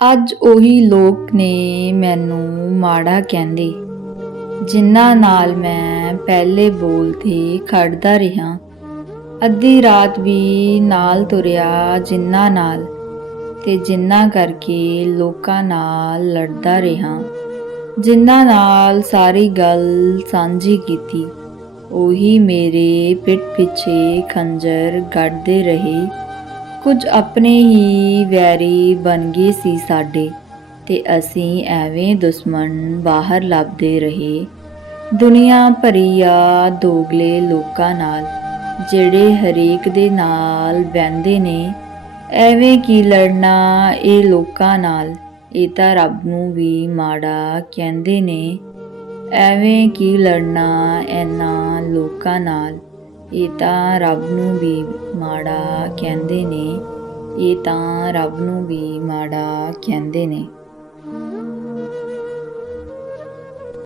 ਅੱਜ ਉਹੀ ਲੋਕ ਨੇ ਮੈਨੂੰ ਮਾੜਾ ਕਹਿੰਦੇ, ਜਿਨ੍ਹਾਂ ਨਾਲ ਮੈਂ ਪਹਿਲੇ ਬੋਲ 'ਤੇ ਖੜਦਾ ਰਿਹਾ। ਅੱਧੀ ਰਾਤ ਵੀ ਨਾਲ ਤੁਰਿਆ ਜਿਨ੍ਹਾਂ ਨਾਲ, ਤੇ ਜਿਨ੍ਹਾਂ ਕਰਕੇ ਲੋਕਾਂ ਨਾਲ ਲੜਦਾ ਰਿਹਾ। ਜਿਨ੍ਹਾਂ ਨਾਲ ਸਾਰੀ ਗੱਲ ਸਾਂਝੀ ਕੀਤੀ, ਉਹੀ ਮੇਰੇ ਪਿੱਠ ਪਿੱਛੇ ਖੰਜਰ ਗੱਡਦੇ ਰਹੇ। ਕੁਝ ਆਪਣੇ ਹੀ ਵੈਰੀ ਬਣ ਗਏ ਸੀ ਸਾਡੇ, ਤੇ ਅਸੀਂ ਐਵੇਂ ਦੁਸ਼ਮਣ ਬਾਹਰ ਲੱਭਦੇ ਰਹੇ। ਦੁਨੀਆ ਭਰੀ ਆ ਦੋਗਲੇ ਲੋਕਾਂ ਨਾਲ, ਜਿਹੜੇ ਹਰੇਕ ਦੇ ਨਾਲ ਬਹਿੰਦੇ ਨੇ। ਐਵੇਂ ਕੀ ਲੜਨਾ ਇਹ ਲੋਕਾਂ ਨਾਲ, ਇਹ ਤਾਂ ਰੱਬ ਨੂੰ ਵੀ ਮਾੜਾ ਕਹਿੰਦੇ ਨੇ। ਐਵੇਂ ਕੀ ਲੜਨਾ ਇਹਨਾਂ ਲੋਕਾਂ ਨਾਲ, ਇਹ ਤਾਂ ਰੱਬ ਨੂੰ ਵੀ ਮਾੜਾ ਕਹਿੰਦੇ ਨੇ। ਇਹ ਤਾਂ ਰੱਬ ਨੂੰ ਵੀ ਮਾੜਾ ਕਹਿੰਦੇ ਨੇ।